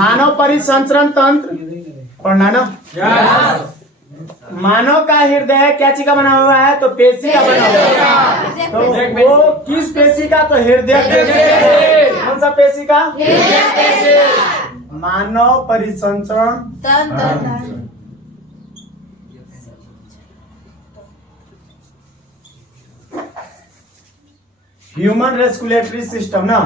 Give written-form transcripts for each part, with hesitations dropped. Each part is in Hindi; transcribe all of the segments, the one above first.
मानव परिसंचरण तंत्र पढ़ना ना। मानव का हृदय क्या चीज का बना हुआ है? तो पेशी का बना हुआ है। तो वो किस पेशी का? तो हृदय पेशी। कौन सा पेशी का? मानव परिसंचरण तंत्र। ह्यूमन रेस्कुलेटरी सिस्टम ना।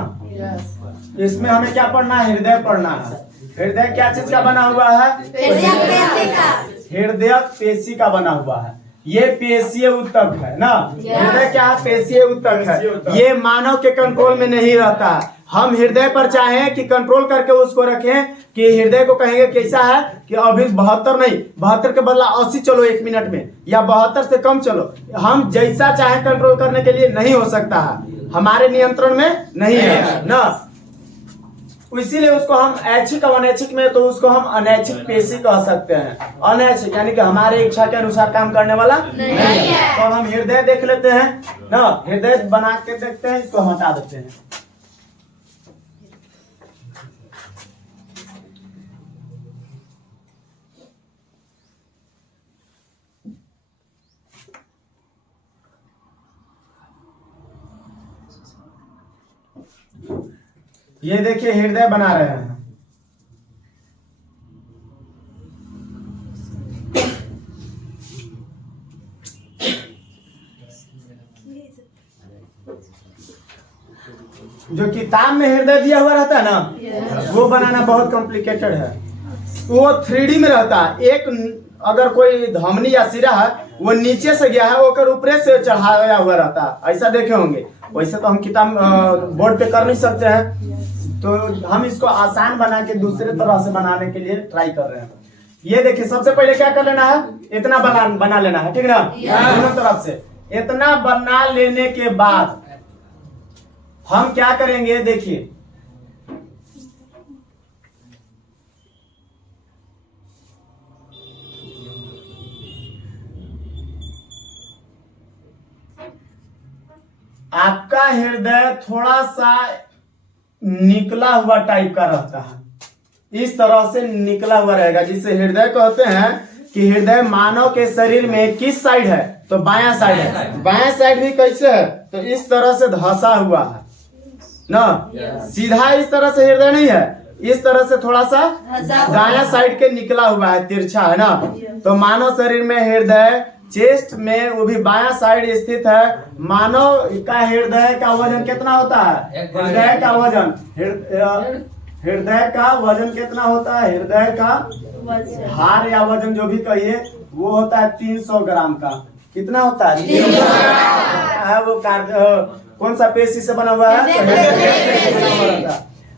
इसमें हमें क्या पढ़ना है? हृदय पढ़ना है। हृदय क्या चीज का बना हुआ है? हृदय पेशी का बना हुआ है। ये पेशीय ऊतक है ना। हृदय क्या है? पेशीय ऊतक है। ये मानव के कंट्रोल में नहीं रहता। हम हृदय पर चाहें कि कंट्रोल करके उसको रखें कि हृदय को कहेंगे कैसा है कि अभी 72 नहीं, 72 के बदला 80 चलो 1 मिनट में, या 72 से कम चलो। हम जैसा चाहें कंट्रोल करने के लिए नहीं हो सकता है, हमारे नियंत्रण में नहीं है ना। इसीलिए उसको हम ऐच्छिक और अनैच्छिक में, तो उसको हम अनैच्छिक पेशी कह सकते हैं। अनैच्छिक यानी कि हमारे इच्छा के अनुसार काम करने वाला नहीं है। तो हम हृदय देख लेते हैं ना। हृदय बना के देखते हैं, इसको हम हटा देते हैं। ये देखिए हृदय बना रहे हैं। जो किताब में हृदय दिया हुआ रहता है ना, वो बनाना बहुत कॉम्प्लिकेटेड है। वो 3D में रहता है। एक अगर कोई धमनी या सिरा है, वो नीचे से गया है, वो कर ऊपर से चढ़ाया हुआ रहता है। ऐसा देखे होंगे। वैसे तो हम किताब बोर्ड पे कर नहीं सकते हैं, तो हम इसको आसान बना के दूसरे तरह से बनाने के लिए ट्राई कर रहे हैं। ये देखिए, सबसे पहले क्या कर लेना है? इतना बना लेना है, ठीक ना। दोनों तरफ से इतना बना लेने के बाद हम क्या करेंगे? देखिए, आपका हृदय थोड़ा सा निकला हुआ टाइप का रहता है। इस तरह से निकला हुआ रहेगा, जिसे हृदय कहते हैं कि हृदय मानव के शरीर में किस साइड है? तो बायां साइड है। बायां साइड भी कैसे है? तो इस तरह से धंसा हुआ है ना। सीधा इस तरह से हृदय नहीं है, इस तरह से थोड़ा सा दायां साइड के निकला हुआ है, तिरछा है ना। तो मानव शरीर में हृदय चेस्ट में, वो भी बायां साइड स्थित है। मानव का हृदय का वजन कितना होता है? हृदय का वजन कितना होता है? हृदय का भार या वजन जो भी कहिए, वो होता है 300 ग्राम का। कितना होता है? 300 ग्राम। वो कौन सा पेशी से बना हुआ है?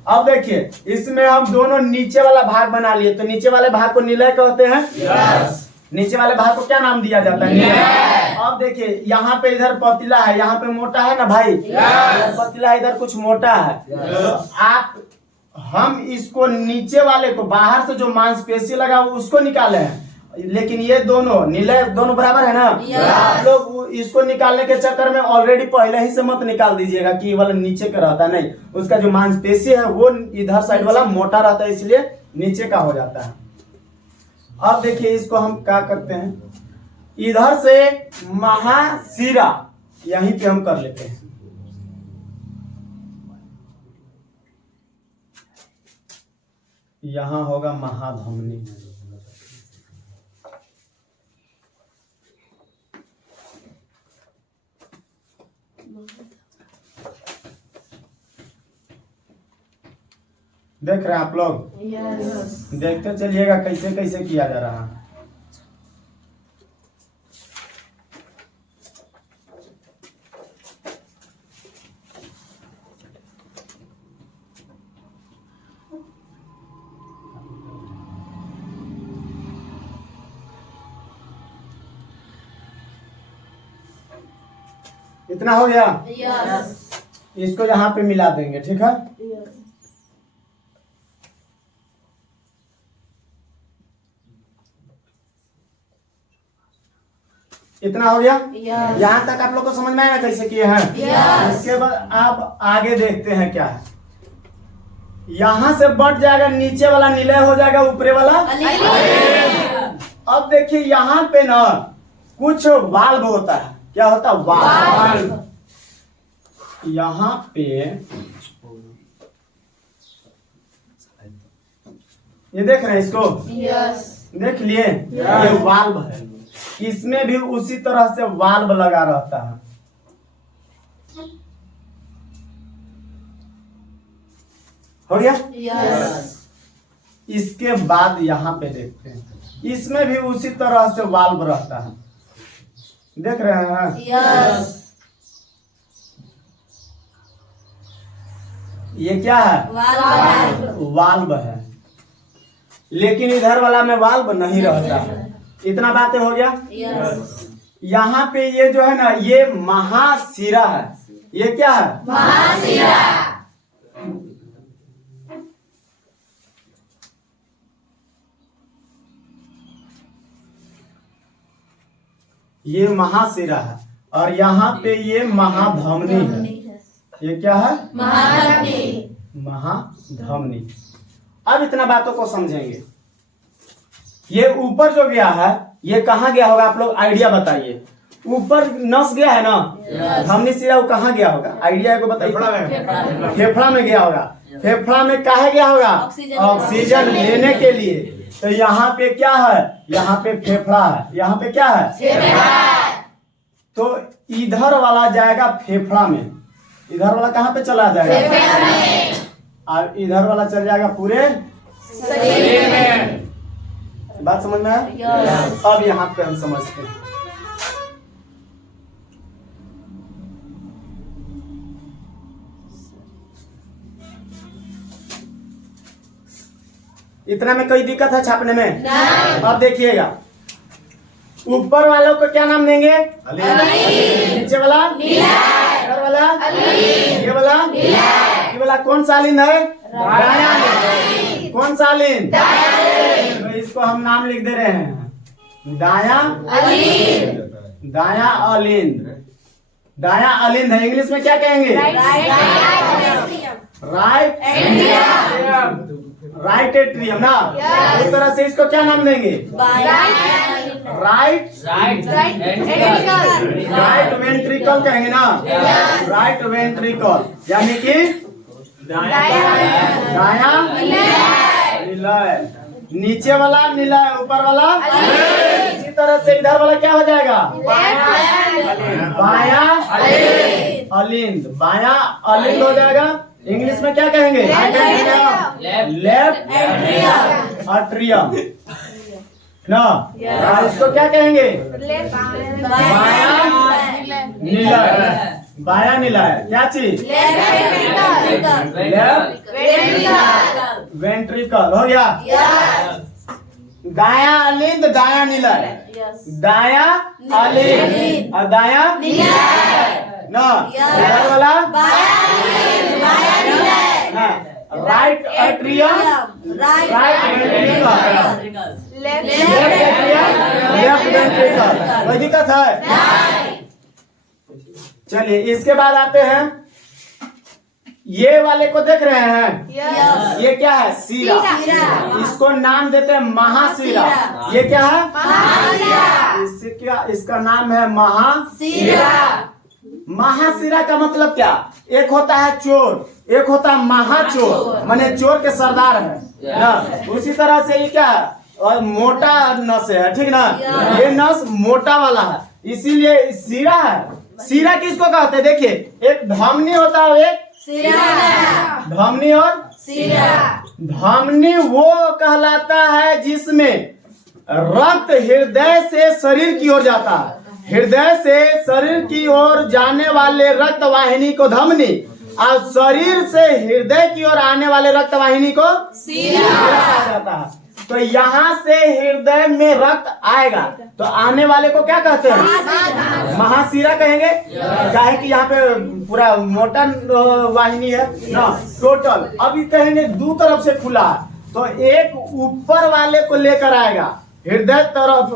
अब देखिए, इसमें हम दोनों नीचे वाला भाग बना लिए। तो नीचे वाले भाग को निलय कहते हैं। नीचे वाले भाग को क्या नाम दिया जाता है? अब देखिए, यहाँ पे इधर पतला है, यहाँ पे मोटा है ना भाई। इधर पतला है, इधर कुछ मोटा है। तो हम इसको नीचे वाले को, बाहर से जो मांसपेशी लगा उसको निकाले हैं, लेकिन ये दोनों निलय दोनों बराबर है ना। आप लोग इसको निकालने के चक्कर में ऑलरेडी पहले ही से मत निकाल दीजिएगा कि वाला नीचे का रहता नहीं। उसका जो मांसपेशी है वो इधर साइड वाला मोटा रहता है, इसलिए नीचे का हो जाता है। अब देखिए, इसको हम क्या करते हैं? इधर से महाशिरा यहीं पे हम कर लेते हैं। यहां होगा महाधमनी। देख रहे हैं आप लोग? देखते चलिएगा कैसे कैसे किया जा रहा है। इतना हो गया? इसको यहाँ पे मिला देंगे, ठीक है। इतना हो गया? यहाँ तक आप लोग को समझ में आया कैसे किए हैं? इसके बाद आप आगे देखते हैं क्या है। यहाँ से बंट जाएगा, नीचे वाला निलय हो जाएगा, ऊपरे वाला। अब देखिए यहाँ पे ना कुछ वाल्व होता है। क्या होता है? वाल्व। यहाँ पे ये देख रहे हैं इसको? देख लिए? ये वाल्व है। इसमें भी उसी तरह से वाल्व लगा रहता है। हो गया? इसके बाद यहाँ पे देखते हैं, इसमें भी उसी तरह से वाल्व रहता है। देख रहे हैं? ये क्या है? वाल्व है। लेकिन इधर वाला में वाल्व नहीं रहता है। इतना बातें हो गया? यहाँ पे ये जो है ना, ये महाशिरा है। ये क्या है? महाशिरा। ये महाशिरा है और यहाँ पे ये महाधमनी है। ये क्या है? महाधमनी। महाधमनी। अब इतना बातों को समझेंगे। ये ऊपर जो गया है, ये कहाँ गया होगा? आप लोग आइडिया बताइए। ऊपर नस गया है ना, धमनी शिरा, वो कहाँ गया होगा? आइडिया को बताइए। फेफड़ा में गया होगा। फेफड़ा में काहे गया होगा? ऑक्सीजन लेने के लिए। तो यहाँ पे क्या है? यहाँ पे फेफड़ा है। यहाँ पे क्या है? फेफड़ा। तो इधर वाला जाएगा फेफड़ा में, इधर वाला कहाँ पे चला जाएगा? फेफड़ा में। और इधर वाला चल जाएगा पूरे शरीर में। बात समझ में आया? अब यहाँ पे हम समझते हैं। इतना में कोई दिक्कत है छापने में? नहीं। अब देखिएगा, ऊपर वालों को क्या नाम देंगे? नीचे वाला? इधर वाला? ये वाला? ये वाला कौन सा अलिंद है? दाया। कौन सा अलिंद? तो इसको हम नाम लिख दे रहे हैं, दाया अलिंद। दाया अलिंद। दाया अलिंद है। इंग्लिश में क्या कहेंगे? राइट एट्रियम ना। इस तरह से इसको क्या नाम देंगे? राइट वेंट्रिकल कहेंगे ना। राइट वेंट्रिकल यानी कि दाया निलय। नीचे वाला निलय, ऊपर वाला। इसी तरह से इधर वाला क्या हो जाएगा? बाया अलिंद। बाया अलिंद हो जाएगा। इंग्लिश में क्या कहेंगे? लेफ्ट एट्रियम ना। इसको क्या कहेंगे? बाया निलय। बाया निलय क्या चीज? Left ventricle. हो गया? दाया अलिंद, दाया निलय। दाया अलिंद और दाया ना। इधर वाला right atrium, right ventricle, left ventricle. कोई दिक्कत है? चलिए इसके बाद आते हैं, ये वाले को देख रहे हैं? ये क्या है? शिरा। इसको नाम देते हैं महाशिरा। ये क्या है? इसका नाम है महाशिरा। महाशिरा का मतलब क्या? एक होता है चोर, एक होता है महाचोर, माने चोर के सरदार है ना। उसी तरह से ये क्या है? और मोटा नस है, ठीक ना। ये नस मोटा वाला है, इसीलिए शिरा है। शिरा किसको कहते हैं? देखिए, एक धमनी होता है, एक धमनी और धमनी वो कहलाता है जिसमें रक्त हृदय से शरीर की ओर जाता है। हृदय से शरीर की ओर जाने वाले रक्त वाहिनी को धमनी, और शरीर से हृदय की ओर आने वाले रक्त वाहिनी को शिरा कहा जाता है। तो यहाँ से हृदय में रक्त आएगा तो आने वाले को क्या कहते हैं? महाशिरा कहेंगे। चाहे कि यहाँ पे पूरा मोटा वाहिनी है ना, टोटल। अभी कहेंगे दो तरफ से खुला, तो एक ऊपर वाले को लेकर आएगा, हृदय तरफ,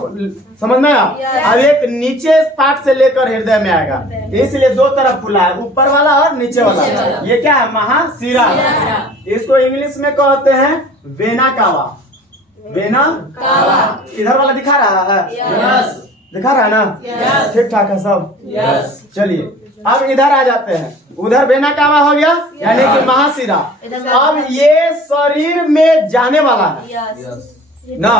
समझ में आया? अब एक नीचे पार्ट से लेकर हृदय में आएगा, इसलिए दो तरफ खुला है, ऊपर वाला और नीचे वाला। ये क्या है? महाशिरा। इसको इंग्लिश में कहते हैं वेना कावा। Vena cava. इधर वाला दिखा रहा है? दिखा रहा है ना? ठीक ठाक है सब। चलिए अब इधर आ जाते हैं, उधर वेना कावा हो गया यानी कि महाशिरा। अब ये शरीर में जाने वाला है ना,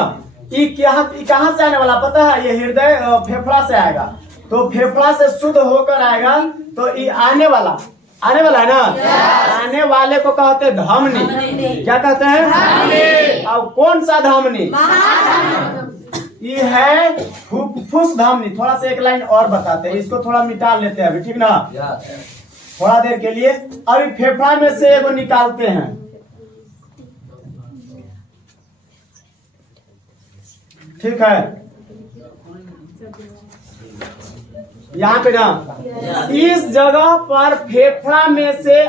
ये कहाँ से आने वाला पता है? ये हृदय फेफड़ा से आएगा, तो फेफड़ा से शुद्ध होकर आएगा, तो ये आने वाला है ना, आने वाले को कहते हैं धमनी। क्या कहते हैं? अब कौन सा धमनी? ये है फुफ्फुस धमनी। थोड़ा सा एक लाइन और बताते हैं, इसको थोड़ा मिटा लेते हैं अभी, ठीक ना, थोड़ा देर के लिए। अभी फेफड़ा में से एगो निकालते हैं, ठीक है, यहाँ पे ना इस जगह पर फेफड़ा में से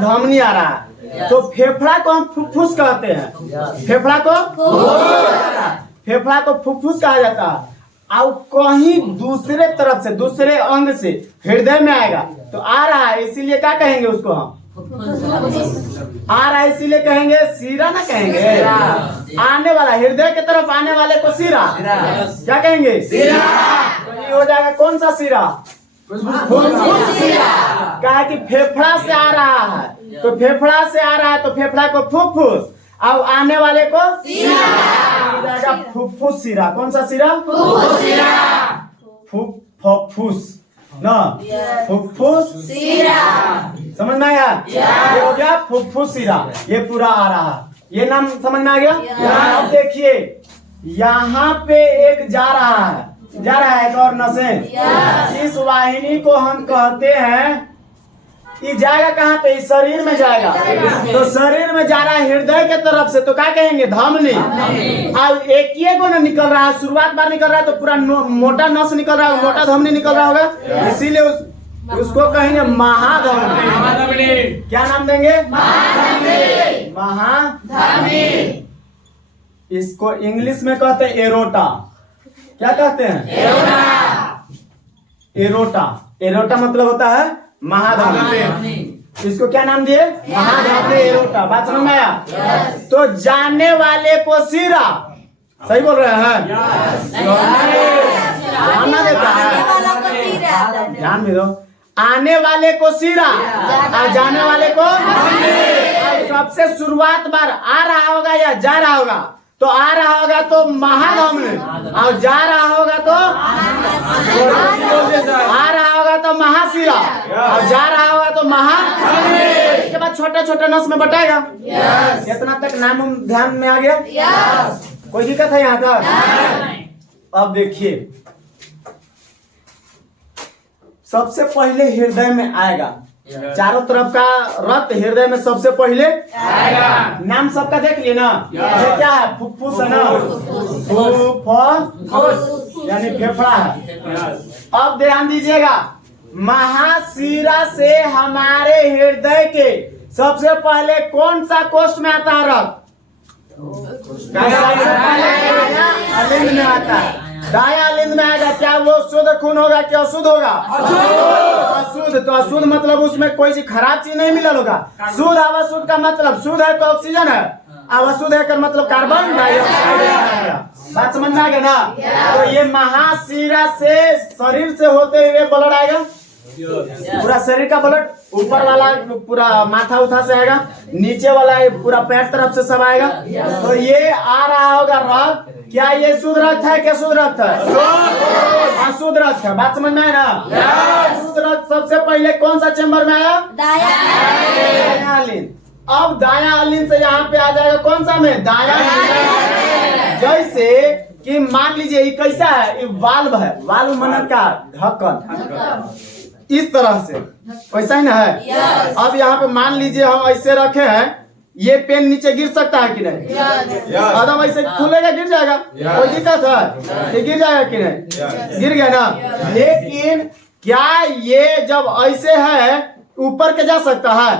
धमनी आ रहा है, तो फेफड़ा को हम फुफ्फुस कहते हैं। फेफड़ा को फुफ्फुस कहा जाता है। और कहीं दूसरे तरफ से, दूसरे अंग से हृदय में आएगा तो आ रहा है, इसीलिए क्या कहेंगे उसको हम? आ रहा है इसीलिए कहेंगे सीरा, ना कहेंगे? आने वाला, हृदय की तरफ आने वाले को सीरा। क्या कहेंगे? सीरा। तो ये हो जाएगा कौन सा सीरा? फुफ्फुस सीरा। कहा कि फेफड़ा से आ रहा है, तो फेफड़ा से आ रहा है तो फेफड़ा को फुफ्फुस, अब आने वाले को सीरा हो जाएगा फुफ्फुस सीरा। कौन सा सीरा? फुफ्फुस सीरा। फुफ्फुस ना, फुफ्फुस सीरा। समझ में आया? ये हो गया फुफ्फुस सीरा, ये पूरा आ रहा है। ये नाम समझ में आ गया? अब देखिए यहाँ पे एक जा रहा है एक और नसें। इस वाहिनी को हम कहते हैं, ये जाएगा कहाँ पे? इस शरीर में जाएगा, तो शरीर में जा रहा है हृदय के तरफ से, तो क्या कहेंगे? धमनी। अब एक ही को ना निकल रहा है, शुरुआत बार निकल रहा है तो पूरा मोटा नस निकल रहा है, मोटा धमनी निकल रहा होगा, इसीलिए उसको कहेंगे महाधमनी। क्या नाम देंगे? महाधमनी। इसको इंग्लिश में कहते हैं एरोटा। क्या कहते हैं? एरोटा मतलब होता है महाधमनी। इसको क्या नाम दिए? महाधमनी, एरोटा। बात समझ में आया? तो जाने वाले को सीरा। सही बोल रहे हैं? ध्यान भी दो। आने वाले को सीरा और जाने वाले को, सबसे शुरुआत बार आ रहा होगा या जा रहा होगा? तो आ रहा होगा तो महाधमनी, और जा रहा होगा तो आ रहा होगा तो महाशिरा, और जा रहा होगा तो इसके बाद छोटे छोटे नस में बटाएगा। इतना तक नाम ध्यान में आ गया? कोई दिक्कत है यहाँ तक? अब देखिए सबसे पहले हृदय में आएगा, चारों तरफ का रक्त हृदय में सबसे पहले आएगा। नाम सबका देख लिए ना? ये क्या है? फुफ्फुस है ना, फुफ्फुस यानी फेफड़ा है। अब ध्यान दीजिएगा, महाशिरा से हमारे हृदय के सबसे पहले कौन सा कोष्ठ में आता है रक्त? सबसे पहले अलिंद में आता है। दाया अलिंद में आएगा, क्या वो शुद्ध खून होगा कि अशुद्ध होगा? अशुद्ध। तो अशुद्ध मतलब उसमें कोई चीज खराब चीज नहीं मिला होगा। शुद्ध अवशुद्ध का मतलब, शुद्ध है तो ऑक्सीजन है, अवशुद्ध है का मतलब कार्बन डाइऑक्साइड। बात समझ में आ गया ना? तो ये महाशिरा से शरीर से होते हुए ब्लड आएगा, पूरा शरीर का ब्लड, ऊपर वाला पूरा माथा उठा से आएगा, नीचे वाला पूरा पैर तरफ से सब आएगा। तो ये आ रहा होगा रक्त। क्या ये शुद्ध रक्त है? क्या शुद्ध रक्त है? अशुद्ध रक्त है। बात समझ में आया ना? शुद्ध रक्त सबसे पहले कौन सा चेंबर में आया? दाया अलिंद। अब दाया अलिंद से यहाँ पे आ जाएगा कौन सा में? दाया अलिंद। जैसे कि मान लीजिए ये कैसा है? ये वाल्व है, वाल्व मनन का ढक्कन, इस तरह से वैसा ही ना है। अब यहाँ पे मान लीजिए हम ऐसे रखे हैं, ये पेन नीचे गिर सकता है कि नहीं? एकदम ऐसे खुलेगा, गिर जाएगा, कोई दिक्कत है? ये गिर जाएगा कि नहीं? गिर गया ना। लेकिन क्या ये जब ऐसे है ऊपर के जा सकता है?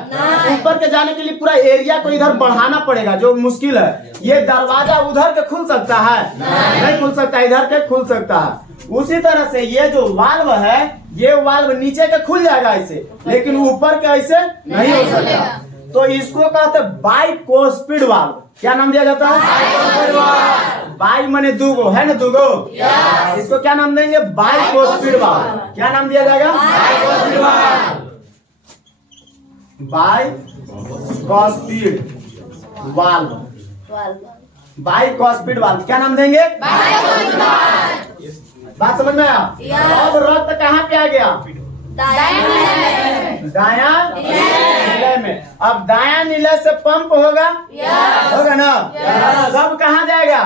ऊपर के जाने के लिए पूरा एरिया को इधर बढ़ाना पड़ेगा, जो मुश्किल है। ये दरवाजा उधर के खुल सकता है? नहीं खुल सकता, इधर के खुल सकता है। उसी तरह से ये जो वाल्व है, ये वाल्व नीचे के खुल जाएगा ऐसे, लेकिन ऊपर के ऐसे नहीं हो सकता। तो इसको कहते हैं बाइकोस्पिड वाल्व। क्या नाम दिया जाता है? बाई माने दूगो, है ना दूगो। इसको क्या नाम देंगे? बाइकोस्पिड वाल्व। क्या नाम दिया जाएगा? बाइकोस्पिड वाल्व। बाइकोस्पिड वाल्व क्या नाम देंगे? बात समझ में आया? अब रक्त कहाँ पे आ गया? दायां नीले में। अब दायां नीले से पंप होगा, होगा ना? सब कहाँ जाएगा?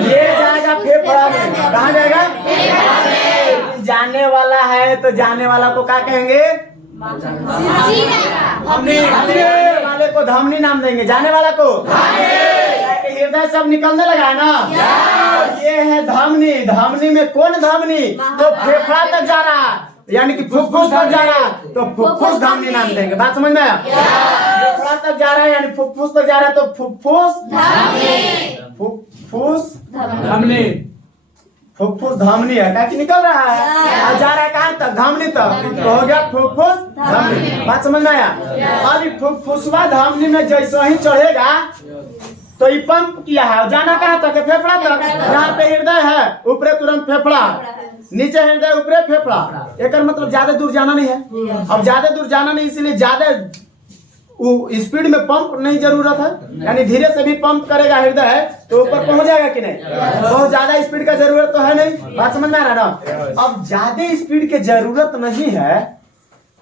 ये जाएगा फेफड़ा में। कहाँ जाएगा? जाने वाला है तो जाने वाला को क्या कहेंगे? धमनी। वाले को धमनी नाम देंगे, जाने वाला को हृदय सब निकलने लगा है ना। ये है धमनी। धमनी में कौन धमनी? तो फेफड़ा तक जा रहा है, यानी कि फुफ्फुस तक जा रहा है तो फुफ्फुस धमनी नाम देंगे। बात समझ में आया? फेफड़ा तक जा रहा है यानी फुफ्फुस तक जा रहा है तो फुफ्फुस धमनी। फुफ्फुस धमनी। फुफ्फुस धमनी है, क्या कि निकल रहा है और जा रहा है कहाँ तक? धमनी तक। तो हो गया फुफ्फुस धमनी। बात समझ में आया? अभी फुफ्फुसवा धमनी में जैसे ही चढ़ेगा तो ये पंप किया है, जाना कहाँ तक है? फेफड़ा तक। यहाँ पे हृदय है, ऊपरे तुरंत फेफड़ा, नीचे हृदय, ऊपरे फेफड़ा। एक मतलब ज्यादा दूर जाना नहीं है। अब ज्यादा दूर जाना नहीं, इसीलिए ज्यादा स्पीड में पंप नहीं जरूरत है, यानी धीरे से भी पंप करेगा हृदय तो ऊपर पहुंच जाएगा कि नहीं? बहुत ज्यादा स्पीड का जरूरत तो है नहीं। बात समझ में आ रहा ना? अब ज्यादा स्पीड की जरूरत नहीं है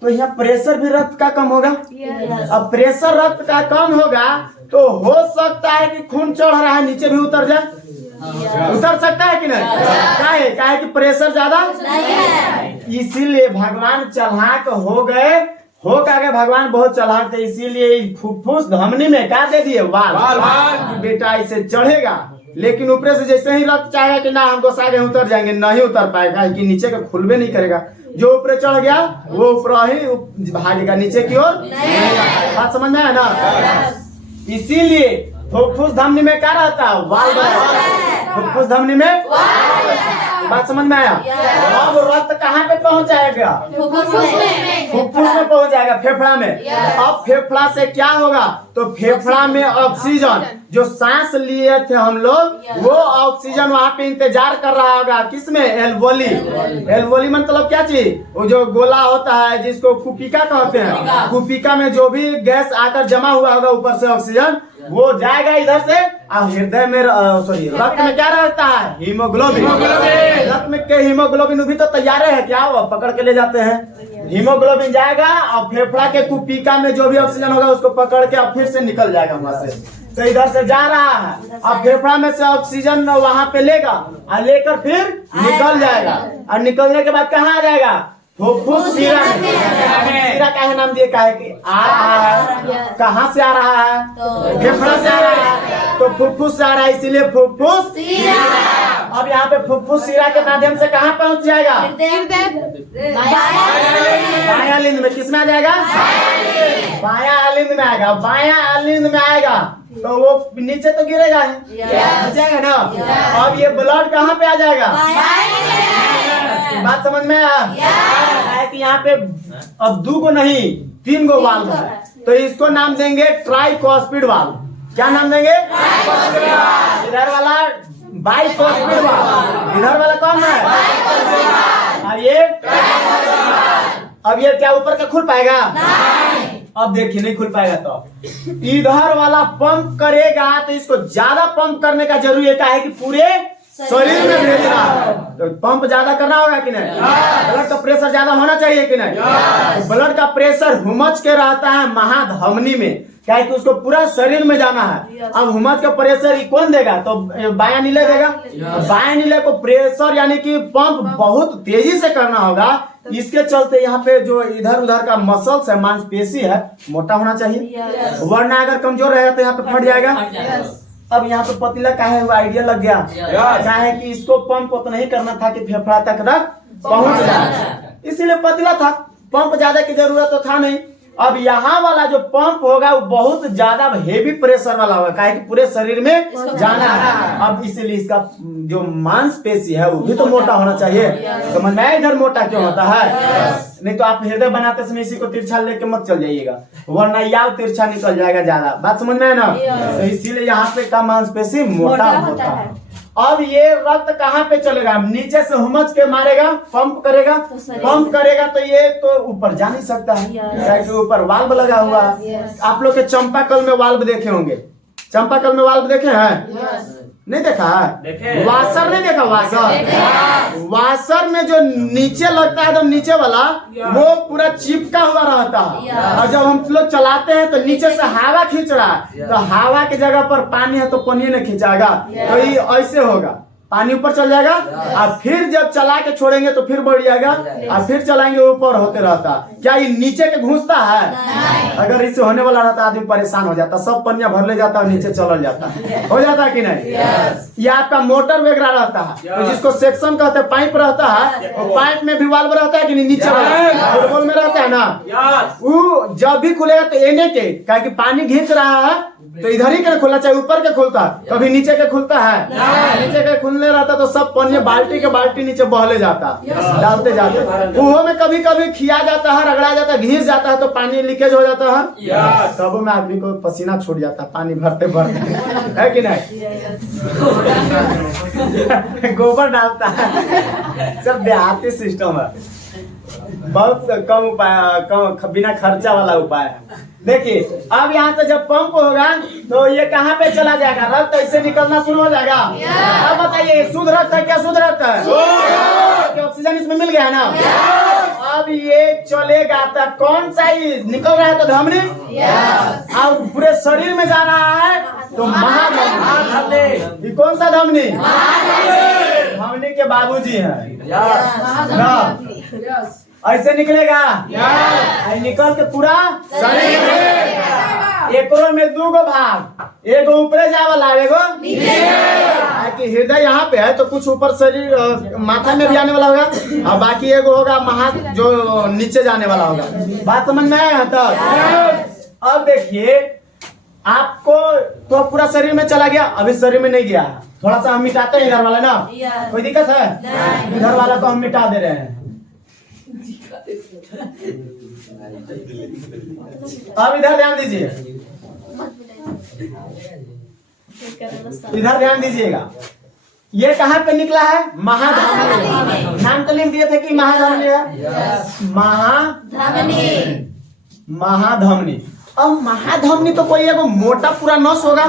तो यहाँ प्रेशर भी रक्त का कम होगा। अब प्रेशर रक्त का कम होगा तो हो सकता है कि खून चढ़ रहा है नीचे भी उतर जाए। उतर सकता है कि नहीं? काहे कि प्रेशर ज्यादा। इसीलिए भगवान चालाक हो गए, हो गए भगवान बहुत चालाक थे, इसीलिए फुफ्फुस धमनी में क्या दे दिए? वाल्व। बेटा इसे चढ़ेगा, लेकिन ऊपर से जैसे ही रक्त चाहेगा कि ना हमको सागे उतर जाएंगे, नहीं उतर पाएगा कि नीचे का खुलबे नहीं करेगा। जो ऊपर चढ़ गया वो ऊपर ही भागेगा, नीचे की ओर। बात समझ में आया ना? इसीलिए फुफ्फुस धमनी में क्या रहता है? वाल्व। फुफ्फुस धमनी में बात समझ में आया? अब रक्त कहाँ पे पहुँच जाएगा? फुफ्फुस में पहुँच जाएगा, फेफड़ा में। अब फेफड़ा से क्या होगा? तो फेफड़ा में ऑक्सीजन, जो सांस लिए थे हम लोग, वो ऑक्सीजन वहाँ पे इंतजार कर रहा होगा। किसमें? एल्वोली। एल्वोली मतलब क्या चीज? वो जो गोला होता है जिसको कुपिका कहते हैं। कुपिका में जो भी गैस आकर जमा हुआ होगा ऊपर से ऑक्सीजन, वो जाएगा इधर से और हृदय में सॉरी रक्त में क्या रहता है? हीमोग्लोबिन। रक्त में के हीमोग्लोबिन भी तो तैयार है क्या? वो पकड़ के ले जाते हैं। हीमोग्लोबिन जाएगा और फेफड़ा के कुपिका में जो भी ऑक्सीजन होगा उसको पकड़ के और फिर से निकल जाएगा वहां से। तो इधर से जा रहा है, अब फेफड़ा में से ऑक्सीजन वहां पे लेगा और लेकर फिर निकल जाएगा, और निकलने के बाद कहाँ आ जाएगा? फुफ्फुस शिरा में। शिरा का है नाम दिए, काहे कि आ रहा है। कहाँ से आ रहा है? फेफड़ा से आ रहा है, तो फुफ्फुस से आ रहा है, इसीलिए फुफ्फुस शिरा। अब यहाँ पे फुफ्फुस शिरा के माध्यम से कहाँ पहुँच जाएगा? बायां अलिंद में। किसमें आ जाएगा? बायां अलिंद में आएगा। बायां अलिंद में आएगा तो वो नीचे तो गिरेगा, जाएगा ना। अब ये ब्लड कहाँ पे आ जाएगा? बात समझ में आया? कि यहाँ पे अब 2 गो नहीं 3 गो वाल्व है, तो इसको नाम देंगे ट्राइकोस्पिड वाल्व। क्या नाम देंगे? इधर वाला बाइकोस्पिड वाल्व, इधर वाला कौन है? और ये अब ये क्या ऊपर का खुल पाएगा? अब देखिए नहीं खुल पाएगा। तो इधर वाला पंप करेगा तो इसको ज्यादा पंप करने का जरूरी है कि पूरे शरीर में भेजना, तो पंप ज्यादा करना होगा कि नहीं? ब्लड का प्रेशर ज्यादा होना चाहिए कि नहीं? तो ब्लड का प्रेशर हुमच के रहता है महाधमनी में, क्या है कि उसको पूरा शरीर में जाना है। अब हुमच का प्रेशर कौन देगा? तो बायां नीले देगा। बायां नीले को प्रेशर यानी कि पंप बहुत तेजी से करना होगा। इसके चलते यहाँ पे जो इधर उधर का मसल्स है, मांसपेशी है, मोटा होना चाहिए, वरना अगर कमजोर रहेगा तो यहाँ पे फट जाएगा। अब यहाँ पे पतीला काहे हुआ? आइडिया लग गया। क्या है कि इसको पंप उतना ही करना था कि फेफड़ा तक रक्त पहुंच जाए, इसीलिए पतीला था। पंप ज्यादा की जरूरत तो था नहीं। अब यहाँ वाला जो पंप होगा वो बहुत ज्यादा हेवी प्रेशर वाला होगा, काहे कि पूरे शरीर में जाना है। अब इसीलिए इसका जो मांसपेशी है वो भी तो मोटा होना चाहिए। समझ में आया इधर मोटा क्यों होता है? नहीं तो आप हृदय बनाते समय इसी को तिरछा लेके मत चल जाइएगा, वरना या तिरछा निकल जाएगा ज्यादा। बात समझ में है ना? तो इसीलिए यहाँ पे का मांसपेशी मोटा होता है। अब ये रक्त कहाँ पे चलेगा? नीचे से हुमच के मारेगा, पंप करेगा, तो ये तो ऊपर जा नहीं सकता है, क्योंकि ऊपर वाल्व लगा हुआ है। आप लोग के चंपाकल में वाल्व देखे होंगे, चंपाकल में वाल्व देखे हैं? नहीं देखा है? वाशर नहीं देखा? वाशर में जो नीचे लगता है, तो नीचे वाला वो पूरा चिपका हुआ रहता है, और जब हम लोग चलाते हैं तो नीचे से हवा खींच रहा है, तो हवा की जगह पर पानी है तो पानी नहीं खींचाएगा, तो ये ऐसे होगा, पानी ऊपर चल जाएगा, और फिर जब चला के छोड़ेंगे तो फिर बढ़ जाएगा, और फिर चलाएंगे ऊपर होते रहता। क्या ये नीचे के घुसता है? अगर इससे होने वाला रहता आदमी परेशान हो जाता, सब पनिया भर ले जाता और नीचे चल जाता, हो जाता कि नहीं? ये आपका मोटर वगैरह रहता है, तो जिसको सेक्शन कहते हैं, पाइप रहता है, और पाइप में भी वाल्व रहता है कि नहीं? नीचे वाला में रहता है ना, वो जब भी खुलेगा तो एने के, कि पानी खींच रहा है तो इधर ही के खुलना चाहिए, ऊपर के खुलता, कभी नीचे के खुलता है? नीचे के खुलने रहता तो सब पानी बाल्टी के बाल्टी नीचे बहले जाता, डालते जाते। वो में कभी कभी खिया जाता है, रगड़ा जाता है, घिस जाता है, तो पानी लीकेज हो जाता है, तब में आदमी को पसीना छूट जाता है पानी भरते भरते, है कि नहीं? गोबर डालता है, सब देहाती सिस्टम है, बहुत कम उपाय, कम बिना खर्चा वाला उपाय है। देखिए अब यहाँ से जब पंप होगा तो ये कहाँ पे चला जाएगा? रक्त ऐसे निकलना शुरू हो जाएगा। अब बताइए शुद्ध रक्त है क्या? शुद्ध रक्त है, ऑक्सीजन इसमें मिल गया है ना? अब ये चलेगा तो कौन सा ही निकल रहा है? तो धमनी। अब पूरे शरीर में जा रहा है तो महाधमनी। ये कौन सा धमनी? धमनी के बाबूजी है। ऐसे निकलेगा, निकल के पूरा शरीर में। एक में दो गो भाग, एगो ऊपर जाए वाला, एगो नीचे। हृदय यहाँ पे है तो कुछ ऊपर शरीर माथा में भी आने वाला होगा, और बाकी एगो होगा महा जो नीचे जाने वाला होगा। बात समझ में आया तब? अब देखिए आपको तो पूरा शरीर में चला गया, अभी शरीर में नहीं गया, थोड़ा सा हम मिटाते हैं इधर वाला ना, कोई दिक्कत है? इधर वाला तो हम मिटा दे रहे हैं। अब इधर ध्यान दीजिए, इधर ध्यान दीजिएगा, ये कहाँ पे निकला है? महाधमनी। नाम तो लिख दिए थे कि महाधमनी है, महाधमनी। अब महाधमनी तो कोई एगो मोटा पूरा नस होगा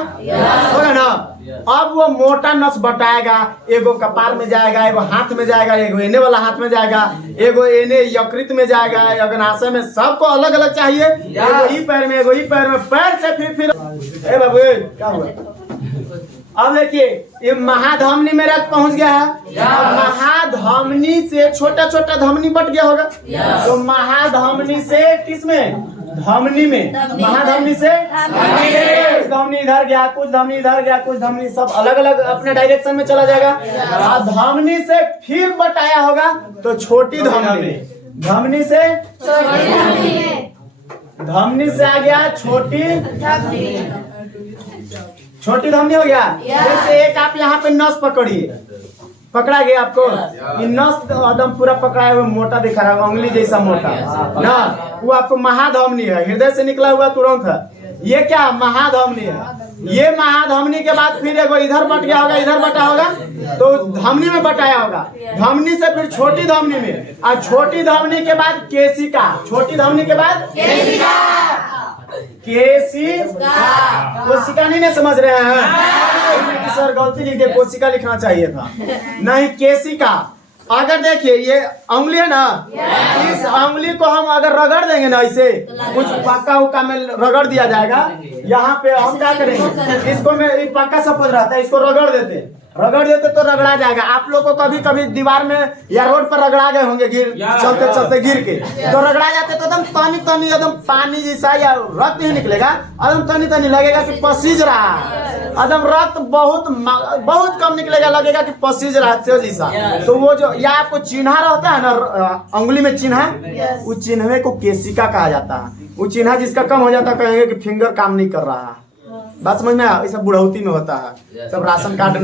ना। अब वो मोटा नस बटाएगा, एगो कपार में जाएगा, एगो हाथ में जाएगा, एगो एने वाला हाथ में जाएगा, एगो एने यकृत में जाएगा, अग्नाशय में, सबको अलग अलग चाहिए। एगो ही पैर में, एगो ही पैर में, पैर से फिर ए बाबू क्या हुआ? अब देखिए ये महाधमनी में रक्त पहुंच गया है, महाधमनी से छोटा छोटा धमनी बट गया होगा, तो महाधमनी से किसमें? धमनी में। महाधमनी से कुछ धमनी इधर गया, कुछ धमनी इधर गया, कुछ धमनी सब अलग अलग अपने डायरेक्शन में चला जाएगा। और धमनी से फिर बटाया होगा तो छोटी धमनी, धमनी से आ गया छोटी धमनी हो गया। जैसे एक आप यहाँ पे नस पकड़िए, पकड़ा गया आपको, ये नस एकदम पूरा पकड़ा हुआ मोटा दिखा रहा है, उंगली जैसा मोटा ना, वो आपको महाधमनी है, हृदय से निकला हुआ तुरंत है। ये क्या? महाधमनी है। ये महाधमनी के बाद फिर एगो इधर बट गया होगा, इधर बटा होगा तो धमनी में बटाया होगा, धमनी से फिर छोटी धमनी में, और छोटी धमनी के बाद केशिका, छोटी धमनी के बाद कोशिका नहीं समझ रहे हैं सर? गलती लिख दिया, कोशिका लिखना चाहिए था, नहीं केशिका। अगर देखिए ये उंगली है ना, इस उंगली को हम अगर रगड़ देंगे ना, ऐसे कुछ पक्का उक्का में रगड़ दिया जाएगा, यहाँ पे हम क्या करेंगे, इसको में एक पक्का सफेद रहता है, इसको रगड़ देते हैं, रगड़ देते तो रगड़ा जाएगा। आप लोग को कभी कभी दीवार में या रोड पर रगड़ा गए होंगे, गिर चलते चलते गिर के, तो रगड़ा जाते तो एकदम तनी तनी एकदम पानी जैसा या रक्त नहीं निकलेगा, एकदम तनी तनी लगेगा कि पसीज रहा है, एकदम रक्त बहुत कम निकलेगा, लगेगा कि पसीज रहा है जैसा। तो वो जो या आपको चिन्हा रहता है ना अंगुली में चिन्हा, उस चिन्हे को केसिका कहा जाता है। वो चिन्हा जिसका कम हो जाता है कहेंगे कि फिंगर काम नहीं कर रहा है। बात समझ में आया? सब बुढ़ौती में होता है, सब राशन कार्ड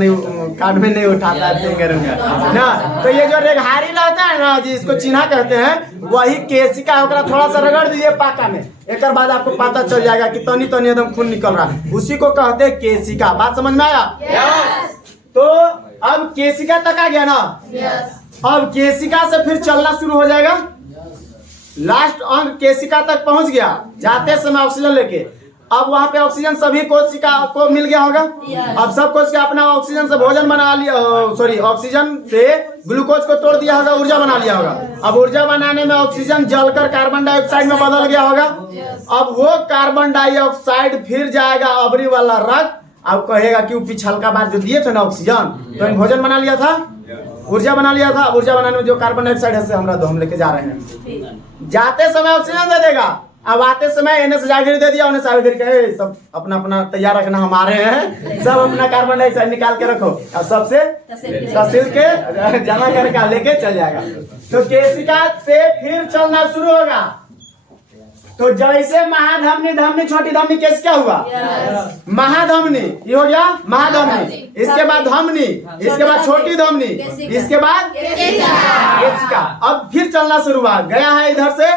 में नहीं उठाता है फिंगर में ना। तो ये जो रेघारी रहता है ना जिसको चिन्हा कहते हैं, वही केसिका होकर थोड़ा सा रगड़ दीजिए पाका में, एक बाद आपको पता चल जाएगा कि तनी तनी एकदम खून निकल रहा है, उसी को कहते हैं केसिका। बात समझ में आया? तो अब केसिका तक आ गया ना, अब केसिका से फिर चलना शुरू हो जाएगा। लास्ट अंग केसिका तक पहुंच गया, जाते समय ऑक्सीजन लेके। अब वहां पे ऑक्सीजन सभी कोशिका को मिल गया होगा। अब सब कोशिका अपना ऑक्सीजन से भोजन बना लिया, सॉरी ऑक्सीजन से ग्लूकोज को तोड़ दिया होगा, ऊर्जा बना लिया होगा। अब ऊर्जा बनाने में ऑक्सीजन जलकर कार्बन डाइऑक्साइड में बदल गया होगा। अब वो कार्बन डाइऑक्साइड फिर जाएगा अबरी वाला रक्त, अब कहेगा कि पिछलका बार जो दिए थे ना ऑक्सीजन, तो भोजन बना लिया था, ऊर्जा बना लिया था। ऊर्जा बनाने में जो कार्बन डाइऑक्साइड है हम लेके जा रहे हैं। जाते समय ऑक्सीजन दे देगा, अब आते समय एने से जागिर दे दिया, उन्हें सागिर के सब अपना अपना तैयार रखना, हमारे हैं सब अपना कार्बन डाइऑक्साइड निकाल के रखो, अब सबसे तहसील के जमा करके लेके चल जाएगा। तो केसिका से फिर चलना शुरू होगा। तो जैसे महाधमनी, धमनी, छोटी धमनी, केस क्या हुआ? महाधमनी, ये हो गया महाधमनी। इसके बाद धमनी, इसके बाद छोटी धमनी, इसके बाद केसिका। अब फिर चलना शुरू हुआ, गया है इधर से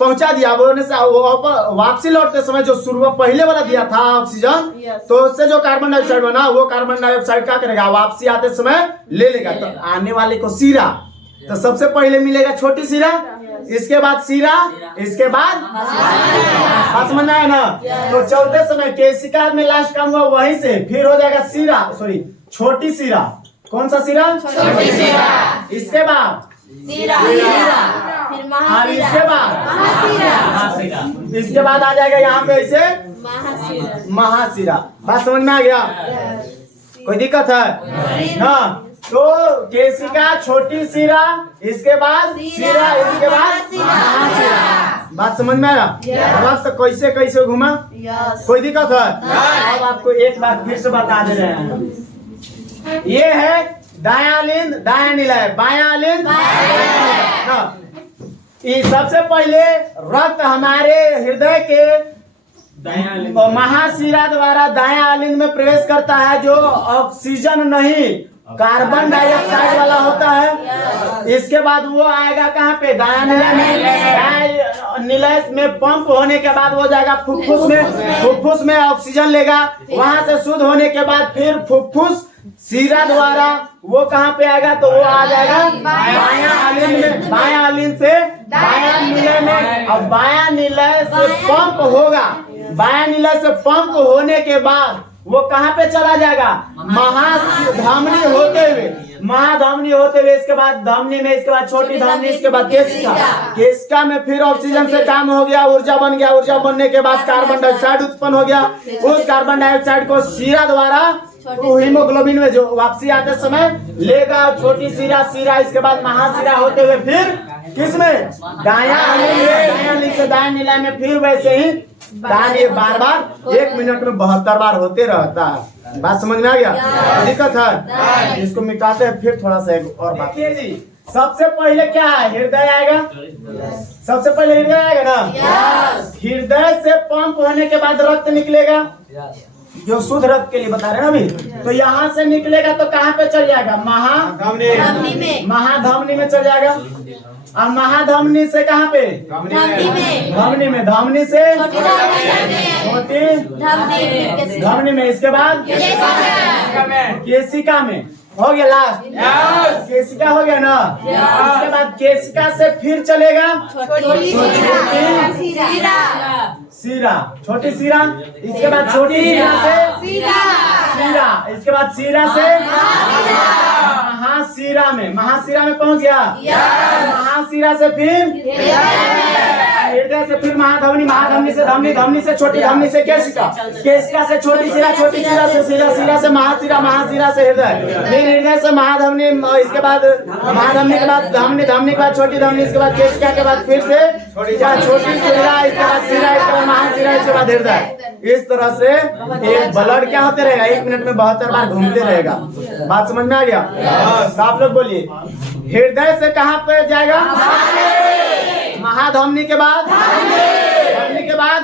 पहुंचा दिया, वापसी लौटते समय जो शुरू पहले वाला दिया था ऑक्सीजन, तो उससे जो कार्बन डाइऑक्साइड बना, वो कार्बन डाइऑक्साइड क्या करेगा? वापसी आते समय ले लेगा। तो आने वाले को सीरा, तो सबसे पहले मिलेगा छोटी सीरा, इसके बाद सीरा, इसके बाद समझ में आया ना? तो चलते समय केसिका में लास्ट काम हुआ, वहीं से फिर हो जाएगा सीरा, सॉरी छोटी सीरा। कौन सा सीरा? छोटी सीरा। इसके बाद सीरा, और इसके बाद इसके बाद आ जाएगा यहाँ पे ऐसे महासीरा। बात समझ में आ गया? कोई दिक्कत है ना? तो केसिका, छोटी सीरा, इसके बाद सीरा, इसके बाद महासीरा। बात समझ में आया? बस तो कैसे कैसे घुमा, कोई दिक्कत है? अब आपको एक बात फिर से बता दे रहे हैं, ये है दायां लिंद, दायां निलय, बायां लिंद, सबसे पहले रक्त हमारे हृदय के महाशिरा द्वारा दायां आलिंद में प्रवेश करता है, जो ऑक्सीजन नहीं कार्बन डाइऑक्साइड वाला होता है। इसके बाद वो आएगा कहाँ पे? दायां निलय में। दायां निलय में पंप होने के बाद वो जाएगा फुफ्फुस में, फुफ्फुस में ऑक्सीजन लेगा, वहां से शुद्ध होने के बाद फिर फुफ्फुस सीरा द्वारा वो कहाँ पे आएगा? तो वो आ जाएगा बायां आलिंद में, बायां आलिंद से बायां निलय में। अब बायां निलय से पंप होगा, बायां निलय से पंप होने के बाद वो कहाँ पे चला जाएगा? महाधमनी होते हुए, महाधमनी होते हुए, इसके बाद धमनी में, इसके बाद छोटी धमनी, इसके बाद केसिका। केसिका में फिर ऑक्सीजन से काम हो गया, ऊर्जा बन गया, ऊर्जा बनने के बाद कार्बन डाइऑक्साइड उत्पन्न हो गया। उस कार्बन डाइऑक्साइड को सीरा द्वारा हीमोग्लोबिन में जो वापसी आते समय लेगा, छोटी सीरा, सीरा, इसके बाद महासीरा होते हुए फिर किसमें? दायां आलिंद से दायां निलय में। फिर वैसे ही दायां बार बार 1 मिनट में 72 बार होते रहता है। बात समझ में आ गया? दिक्कत है? इसको मिटाते हैं फिर थोड़ा सा एक और बात। जी सबसे पहले क्या है? हृदय आएगा, सबसे पहले हृदय आएगा ना। हृदय से पंप होने के बाद रक्त निकलेगा, जो शुद्ध रक्त के लिए बता रहे हैं अभी। तो यहाँ से निकलेगा तो कहाँ पे चल जाएगा? महाधमनी में, महाधमनी में चल जाएगा। और महाधमनी से कहाँ पे? धमनी में, धमनी से छोटी धमनी में, इसके बाद केसिका में। हो गया लास्ट, केसिका हो गया ना। इसके बाद केसिका से फिर चलेगा सीरा, छोटी सीरा, इसके बाद छोटी सीरा से सीरा, इसके बाद सीरा से महासीरा में, महासीरा में पहुंच गया। महासीरा से फिर हृदय से फिर महाधमनी, महाधमनी से धमनी, धमनी से छोटी धमनी से केशिका, केशिका से छोटी शिरा, छोटी शिरा से शिरा, शिरा से महाशिरा, महाशिरा से हृदय, फिर हृदय से महाधमनी, इसके बाद महाधमनी के बाद धमनी, धमनी के बाद छोटी धमनी, इसके बाद केशिका के बाद फिर से छोटी शिरा, इसके बाद शिरा, इसके बाद महाशिरा, इसके बाद हृदय। इस तरह से एक ब्लड क्या होते रहेगा, 1 मिनट में 72 बार घूमते रहेगा। बात समझ में आ गया? तो आप लोग बोलिए, हृदय से कहाँ पे जाएगा? महाधमनी के बाद, धमनी के बाद,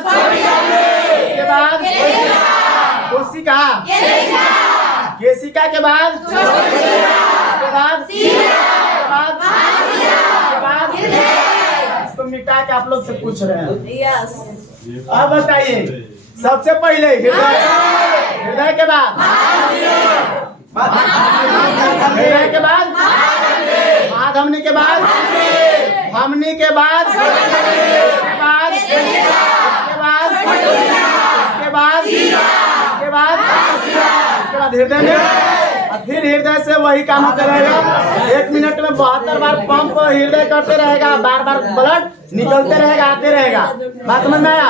इसके बाद कोशिका, केशिका के बाद, इसके बाद इसको मिटा के आप लोग से पूछ रहे हैं। अब बताइए, सबसे पहले हृदय, हृदय के बाद, हृदय के बाद, महाधमनी के बाद, धमनी के बाद, इसके बाद, हृदय में, और फिर हृदय से वही काम होता रहेगा। 1 मिनट में 72 बार पंप हृदय करते रहेगा, बार बार ब्लड निकलते रहेगा, आते रहेगा। बात समझ में आया?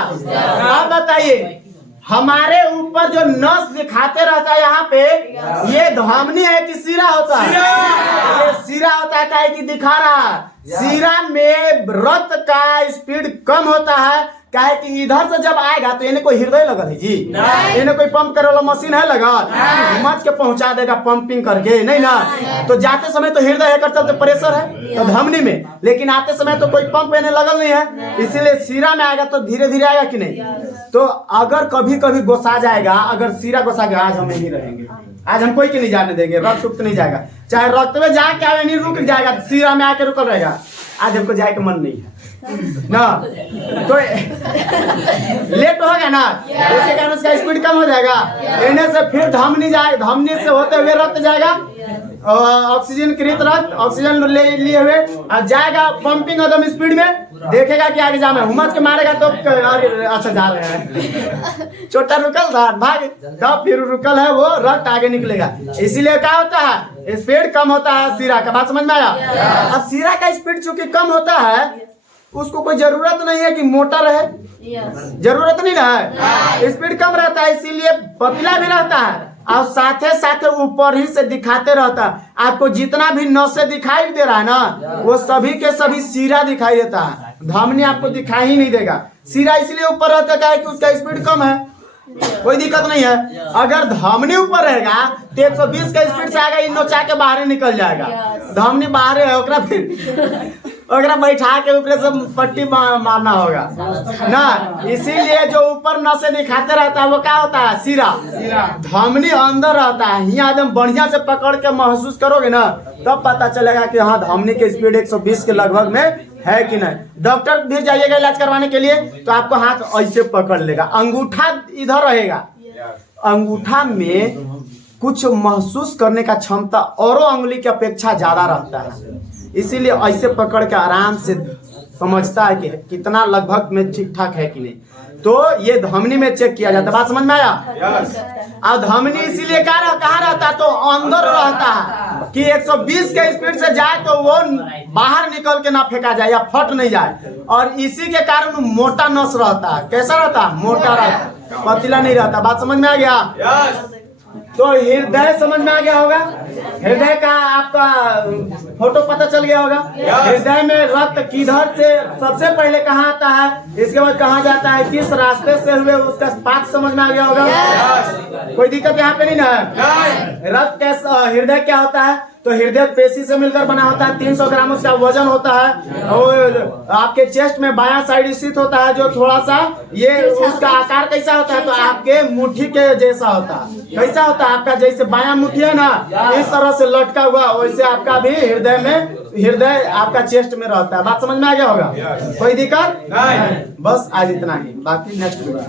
अब बताइए, हमारे ऊपर जो नस दिखाते रहता है यहाँ पे, ये धमनी है कि सिरा होता है? ये सिरा होता है, काहे कि दिखा रहा है। सिरा में रक्त का स्पीड कम होता है, काहे कि इधर से जब आएगा तो इन्हें कोई हृदय लगा है जी, इन्हें कोई पंप करे वाला मशीन है लगा, घुमच के पहुंचा देगा पंपिंग करके, नहीं ना। तो जाते समय तो हृदय है करते तो प्रेशर है तो धमनी में, लेकिन आते समय तो कोई पंप इन्हें लगल नहीं है, इसीलिए सिरा में आएगा तो धीरे धीरे आएगा कि नहीं। तो अगर कभी कभी गोसा जाएगा, अगर सिरा गोसा गया, आज हम नहीं रहेंगे, आज हम कोई के नहीं जाने देंगे, रक्त रुक नहीं जाएगा, चाहे रक्त में जाके आवे नहीं रुक जाएगा, सिरा में आके रुकल रहेगा। आज हमको जाए का मन नहीं है ना, तो लेट हो गया ना, इसके कारण उसका स्पीड कम हो जाएगा। इन्हें से फिर धमनी जाए, धमनी से होते हुए रक्त जाएगा, ऑक्सीजन कृत रक्त, ऑक्सीजन लिए हुए जाएगा पंपिंग एकदम स्पीड में, देखेगा कि आगे जामे, हुमच के मारेगा तो अच्छा जा रहे हैं, छोटा रुकल था भाग, तब फिर रुकल है वो रक्त आगे निकलेगा। इसीलिए क्या होता है, स्पीड कम होता है सिरा का। बात समझ में आया? अब सिरा का स्पीड चूंकि कम होता है, उसको कोई जरूरत नहीं है कि मोटा रहे, जरूरत नहीं है, स्पीड कम रहता है, इसीलिए पतला भी रहता है और साथे साथे ऊपर ही से दिखाते रहता है। आपको जितना भी नसें दिखाई दे रहा है ना, वो सभी के सभी सिरा दिखाई देता है, धमनी आपको दिखाई ही नहीं देगा। सिरा इसलिए ऊपर रहता है कि उसका स्पीड कम है, कोई दिक्कत नहीं है। अगर धमनी ऊपर रहेगा तो 120 का स्पीड से आएगा, इन नोचा के बाहर निकल जाएगा, धमनी बाहर है, ओकरा फिर ओकरा बैठा के ऊपर से पट्टी मारना होगा ना। इसीलिए जो ऊपर नसें दिखाते रहता है वो क्या होता है, सिरा। धमनी अंदर रहता है, यहाँ एकदम बढ़िया से पकड़ के महसूस करोगे ना, तब पता चलेगा कि हाँ धमनी की स्पीड 120 के लगभग में है कि नहीं। डॉक्टर भी जाइएगा इलाज करवाने के लिए तो आपको हाथ ऐसे पकड़ लेगा, अंगूठा इधर रहेगा, अंगूठा में कुछ महसूस करने का क्षमता औरों अंगुली की अपेक्षा ज्यादा रहता है, इसीलिए ऐसे पकड़ के आराम से समझता है कि कितना लगभग में ठीक ठाक है कि नहीं। तो ये धमनी में चेक किया जाता है। बात समझ में आया? और धमनी इसीलिए कहाँ रहता है, तो अंदर रहता है कि 120 के स्पीड से जाए तो वो बाहर निकल के ना फेंका जाए या फट नहीं जाए, और इसी के कारण मोटा नस रहता है। कैसा रहता है? मोटा रहता है, पतला नहीं रहता। बात समझ में आ गया? तो हृदय समझ में आ गया होगा, हृदय का आपका फोटो पता चल गया होगा। हृदय में रक्त किधर से सबसे पहले कहाँ आता है, इसके बाद कहाँ जाता है, किस रास्ते से हुए, उसका पाथ समझ में आ गया होगा। कोई दिक्कत यहाँ पे नहीं ना। रक्त कैसा, हृदय क्या होता है, तो हृदय पेशी से मिलकर बना होता है, 300 ग्राम उसका वजन होता है, और आपके चेस्ट में बायां साइड स्थित होता है, जो थोड़ा सा ये उसका आकार कैसा होता है, तो आपके मुट्ठी के जैसा होता है। कैसा होता है? आपका जैसे बायां मुट्ठी है ना, इस तरह से लटका हुआ, वैसे आपका भी हृदय में, हृदय आपका चेस्ट में रहता है। बात समझ में आ गया होगा? कोई दिक्कत नहीं? बस आज इतना ही, बाकी नेक्स्ट वीडियो।